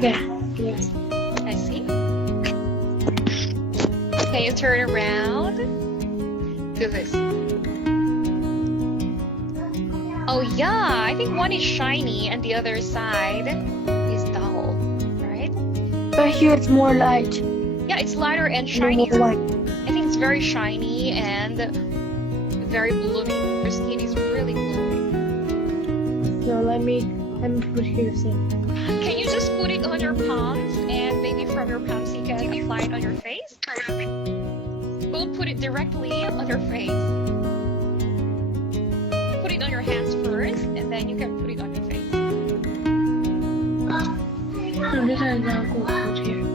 Yeah. Yes. I see. Can you turn around? Do this. Oh yeah, I think one is shiny and the other side is dull, right? But here it's more light. Yeah, it's lighter and shiny. More white. I think it's very shiny and very blooming. Your skin is really blooming. So let me put here so. Can you just put it on your palms and maybe from your palms you can apply it on your face? Don't put it directly on your face. Put it on your hands first and then you can put it on your face. So this is now go put here.